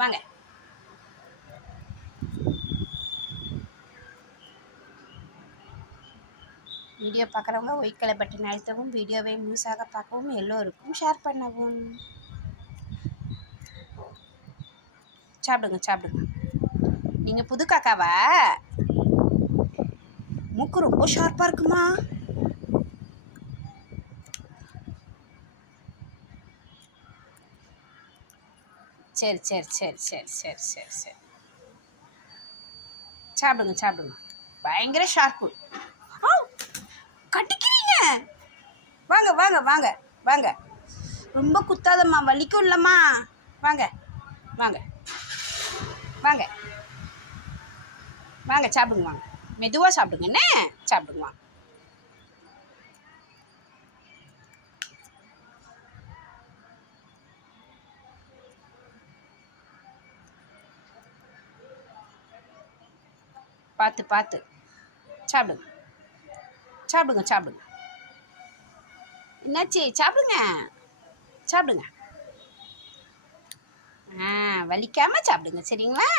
வாங்க. வீடியோ பார்க்குறவங்க white colour button அழுத்தவும் வீடியோவை முழுசாக பார்க்கவும் எல்லோருக்கும் ஷேர் பண்ணவும். சாப்பிடுங்க சாப்பிடுங்க. நீங்கள் புது காக்காவா? மூக்கு ரொம்ப ஷார்ப்பாக இருக்குமா? சரி சரி சரி சரி சரி சரி சரி. சாப்பிடுங்க சாப்பிடுங்க. பயங்கர ஷார்ப்பு கட்டிக்கிறீங்க வாங்க வாங்க வாங்க வாங்க. ரொம்ப குத்தாதம்மா வலிக்கும் இல்லைம்மா. வாங்க வாங்க வாங்க. வாங்க சாப்பிடுங்க வாங்க. மெதுவாக சாப்பிடுங்க என்ன? சாப்பிடுங்க வாங்க. பார்த்து பார்த்து. சாப்பிடுங்க. சாப்பிடுங்க சாப்பிடுங்க. என்னாச்சு? சாப்பிடுங்க. சாப்பிடுங்க. ஆ வலிக்காமல் சாப்பிடுங்க சரிங்களா?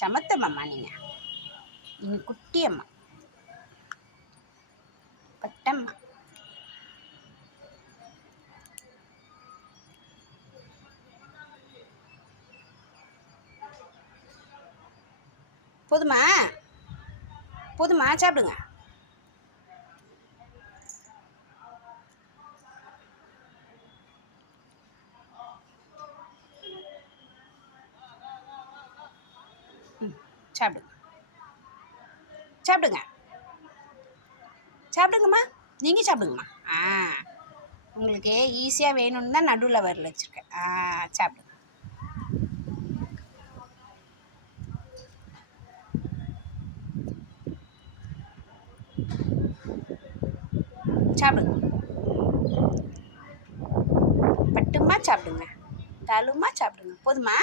சமத்தம்மா நீங்கள் நீங்கள் குட்டியம்மா. பட்டம்மா. போதுமா? போதுமா? சாப்பிடுங்க. ம் சாப்பிடுங்க. சாப்பிடுங்க. சாப்பிடுங்கம்மா. நீங்கள் சாப்பிடுங்கம்மா. ஆ உங்களுக்கு ஈஸியாக வேணும்னு தான் நடுவில் வரல வச்சுருக்கேன். ஆ சாப்பிடுங்க. சாப்பிடுங்க. பட்டுமா சாப்பிடுங்க. தாலுமா சாப்பிடுங்க. போதுமா?